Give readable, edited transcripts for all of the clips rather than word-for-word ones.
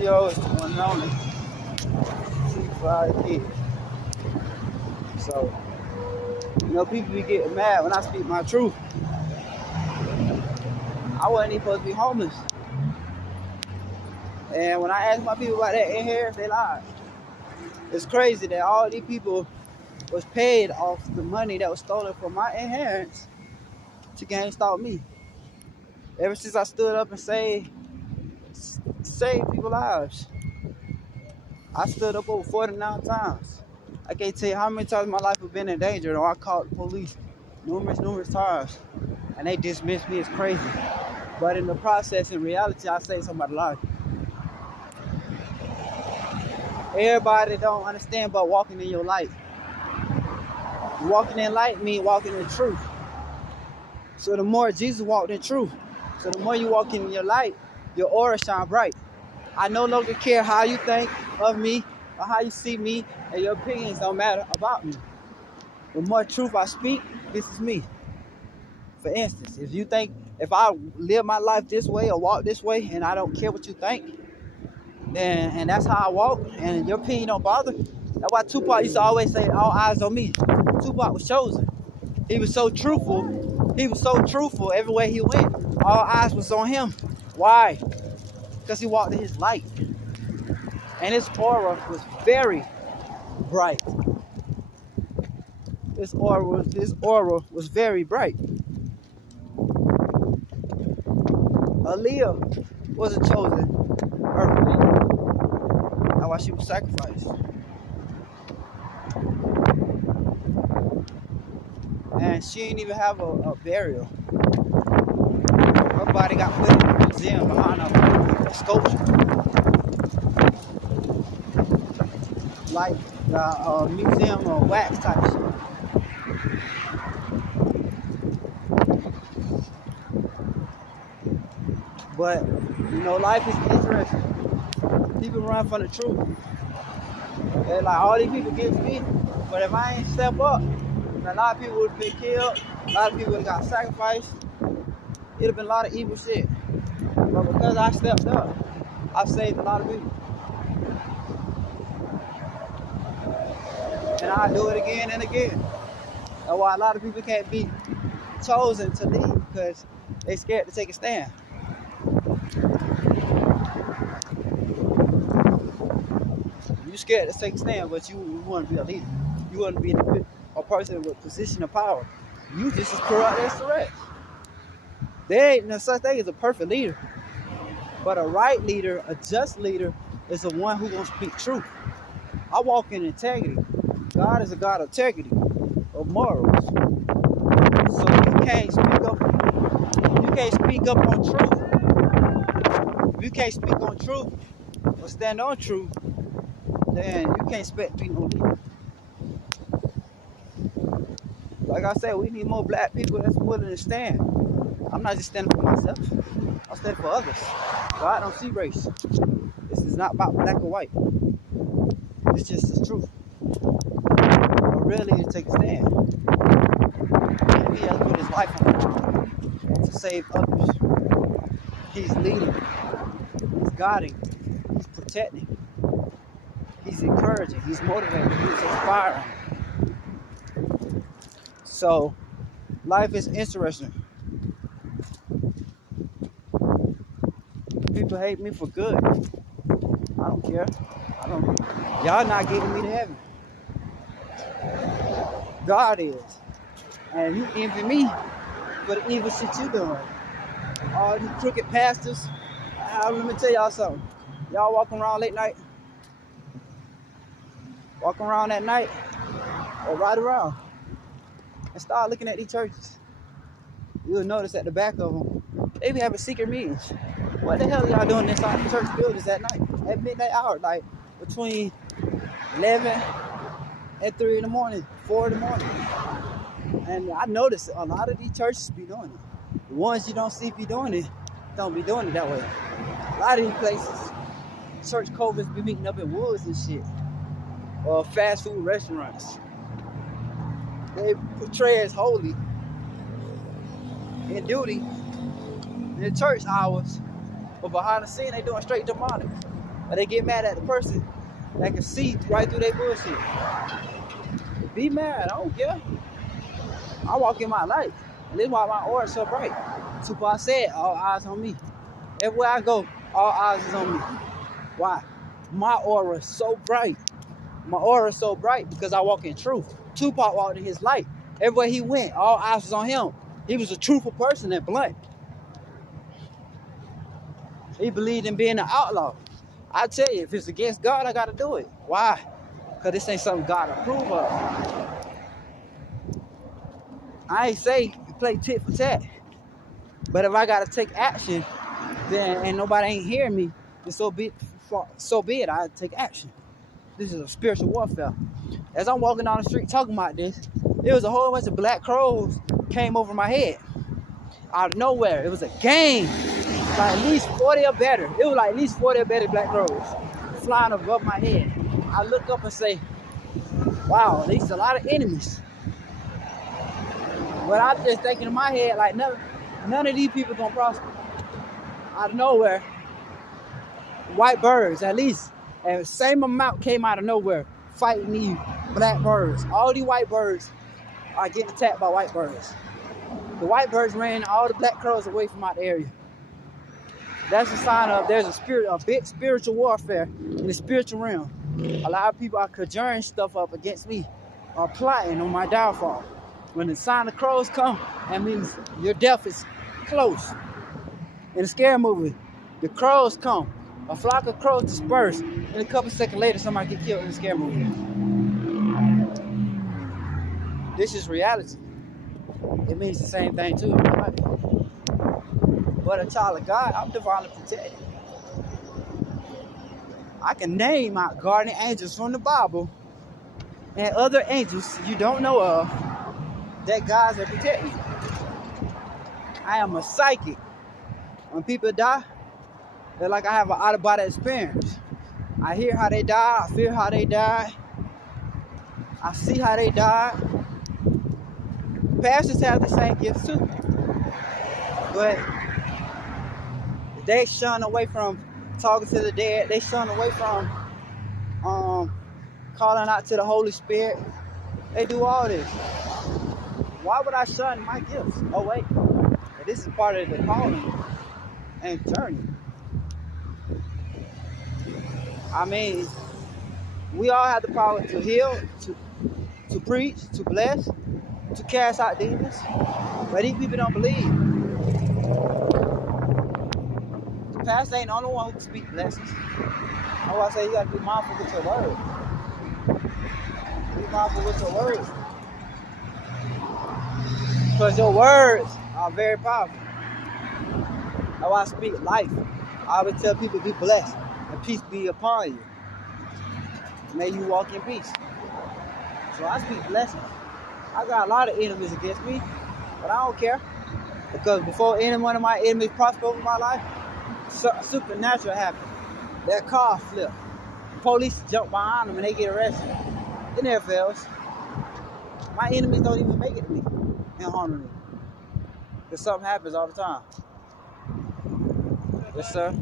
Yo, it's the one and only T-5 kid. So, people be getting mad when I speak my truth. I wasn't even supposed to be homeless. And when I asked my people about that inheritance, they lied. It's crazy that all these people was paid off the money that was stolen from my inheritance to GameStop me. Ever since I stood up and saved people's lives. I stood up over 49 times. I can't tell you how many times my life has been in danger, or I called the police numerous times, and they dismissed me as crazy. But in the process, in reality, I saved somebody's life. Everybody don't understand about walking in your light. Walking in light means walking in truth. So the more Jesus walked in truth, so the more you walk in your light, your aura shine bright. I no longer care how you think of me or how you see me, and your opinions don't matter about me. The more truth I speak, this is me. For instance, if I live my life this way or walk this way and I don't care what you think, and that's how I walk, and your opinion don't bother. That's why Tupac used to always say, all eyes on me. Tupac was chosen. He was so truthful. He was so truthful everywhere he went. All eyes was on him. Why? Because he walked in his light. And his aura was very bright. His aura was very bright. Aaliyah wasn't chosen earthly. That's why she was sacrificed. And she didn't even have a burial. Her body got put in a museum behind a sculpture. Like the museum of wax type shit. But, life is interesting. People run from the truth. They're like, all these people against me, but if I ain't step up, a lot of people would have been killed, a lot of people would have got sacrificed. It'd have been a lot of evil shit. But because I stepped up, I've saved a lot of people. And I do it again and again. That's why a lot of people can't be chosen to lead, because they scared to take a stand. You scared to take a stand, but you want to be a leader. You want to be a person with a position of power. You just as corrupt as the rest. There ain't no such thing as a perfect leader. But a right leader, a just leader, is the one who's going to speak truth. I walk in integrity. God is a God of integrity, of morals. So you can't speak up on truth. If you can't speak on truth or stand on truth, then you can't expect to be no leader. Like I said, we need more black people that's willing to stand. I'm not just standing for myself. I'm standing for others. God don't see race. This is not about black or white. It's just the truth. A real leader take a stand. He has put his life on the line to save others. He's leading. He's guiding. He's protecting. He's encouraging. He's motivating. He's inspiring. So, life is interesting. People hate me for good. I don't care. Y'all not getting me to heaven. God is. And you envy me for the evil shit you doing. All these crooked pastors. Let me tell y'all something. Y'all walking around late night. Walking around at night. Or ride around. And start looking at these churches. You'll notice at the back of them, they be having secret meetings. What the hell are y'all doing inside the church buildings at night? At midnight hour, like between 11 and 3 in the morning, 4 in the morning. And I noticed a lot of these churches be doing it. The ones you don't see be doing it, don't be doing it that way. A lot of these places, church covers be meeting up in woods and shit. Or fast food restaurants. They portray as holy in duty in church hours, but behind the scene they doing straight demonic. Or they get mad at the person that can see right through their bullshit. Be mad, I don't care. I walk in my light. And this is why my aura is so bright. Tupac said, all eyes on me. Everywhere I go, all eyes is on me. Why? My aura is so bright. My aura is so bright because I walk in truth. Tupac walked in his light. Everywhere he went, all eyes was on him. He was a truthful person and blunt. He believed in being an outlaw. I tell you, if it's against God, I gotta do it. Why? Because this ain't something God approve of. I ain't say play tit for tat. But if I gotta take action, then and nobody ain't hearing me, then so be it, I take action. This is a spiritual warfare. As I'm walking down the street talking about this, there was a whole bunch of black crows came over my head. Out of nowhere. It was a gang. Like at least 40 or better. It was like at least 40 or better black crows flying above my head. I look up and say, wow, there's a lot of enemies. But I'm just thinking in my head, like none of these people gonna prosper. Out of nowhere, white birds, at least, and the same amount came out of nowhere fighting these black birds. All these white birds are getting attacked by white birds. The white birds ran all the black crows away from out the area. That's a sign of there's a big spiritual warfare in the spiritual realm. A lot of people are conjuring stuff up against me, are plotting on my downfall. When the sign of crows come, that means your death is close. In a scary movie, the crows come. A flock of crows disperse, and a couple seconds later, somebody get killed in a scary movie. This is reality. It means the same thing too. But a child of God, I'm divinely protected. I can name out guardian angels from the Bible and other angels you don't know of that guides and protect you. I am a psychic. When people die, they're like I have an out-of-body experience. I hear how they die, I feel how they died, I see how they died. Pastors have the same gifts too. But they shun away from talking to the dead. They shun away from calling out to the Holy Spirit. They do all this. Why would I shun my gifts? Oh wait, this is part of the calling and journey. I mean, we all have the power to heal, to preach, to bless, to cast out demons. But these people don't believe. The pastor ain't the only one who can speak blessings. That's why I say you got to be mindful with your words. Be mindful with your words. Because your words are very powerful. That's why I speak life. I always tell people be blessed and peace be upon you. May you walk in peace. So I speak blessings. I got a lot of enemies against me, but I don't care. Because before any one of my enemies prosper over my life, supernatural happened. Their car flipped. Police jump behind them and they get arrested. It never fails. My enemies don't even make it to me and harm me. Because something happens all the time. Yes, sir.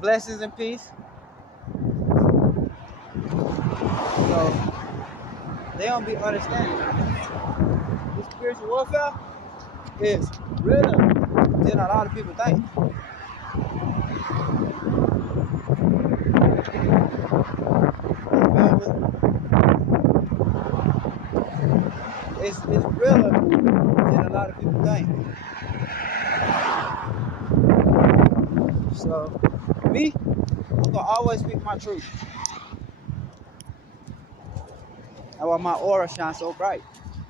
Blessings and peace. So, they don't be understanding. This spiritual warfare is realer than a lot of people think. It's realer than a lot of people think. So, me, I'm gonna always speak my truth. That's why my aura shines so bright.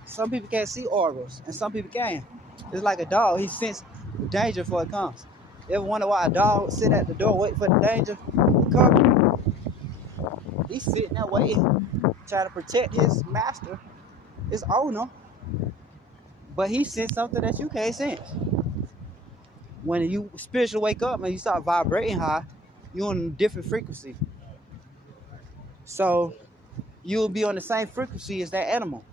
Some people can't see auras, and some people can. It's like a dog, he senses danger before it comes. You ever wonder why a dog sit at the door waiting for the danger to come? He's sitting there waiting, trying to protect his master, his owner. But he senses something that you can't sense. When you spiritually wake up and you start vibrating high, you're on a different frequency. So you'll be on the same frequency as that animal.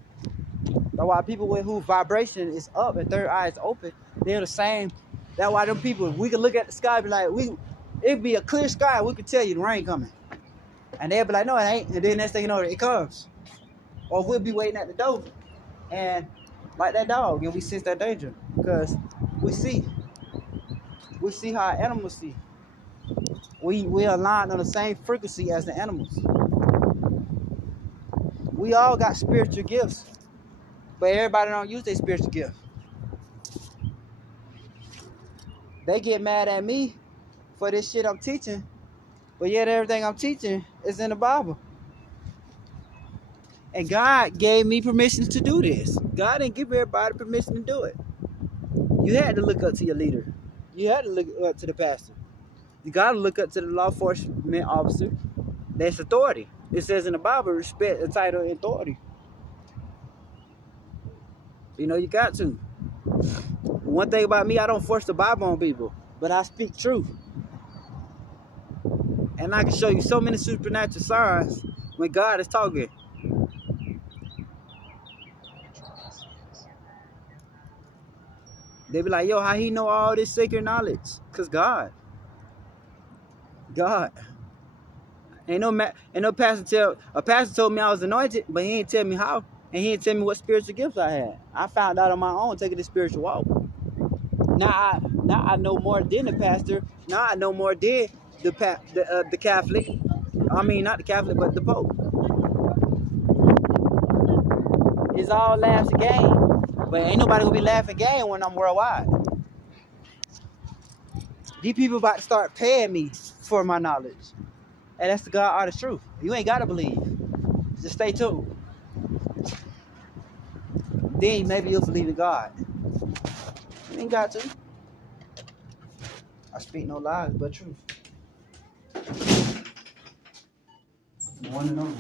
That's why people whose vibration is up and third eye is open, they're the same. That's why them people, we can look at the sky and be like, It'd be a clear sky. We could tell you the rain coming. And they'll be like, no, it ain't. And then next thing you know, it comes. Or we'll be waiting at the door. And like that dog, and we sense that danger. Because we see. We see how animals see. We align on the same frequency as the animals. We all got spiritual gifts. But everybody don't use their spiritual gift. They get mad at me for this shit I'm teaching. But yet everything I'm teaching is in the Bible. And God gave me permission to do this. God didn't give everybody permission to do it. You had to look up to your leader. You had to look up to the pastor. You got to look up to the law enforcement officer. That's authority. It says in the Bible, respect the title and authority. You know, you got to. One thing about me, I don't force the Bible on people, but I speak truth. And I can show you so many supernatural signs when God is talking. They be like, yo, how he know all this sacred knowledge? Because God. Ain't no pastor a pastor told me I was anointed, but he didn't tell me how. And he didn't tell me what spiritual gifts I had. I found out on my own taking this spiritual walk. Now I know more than the pastor. Now I know more than the Catholic. I mean, not the Catholic, but the Pope. It's all laughs and game. But ain't nobody gonna be laughing game when I'm worldwide. These people about to start paying me for my knowledge. And that's the God honest truth. You ain't gotta believe. Just stay tuned. Then maybe you'll believe in God. You ain't got to. I speak no lies, but truth. One and only.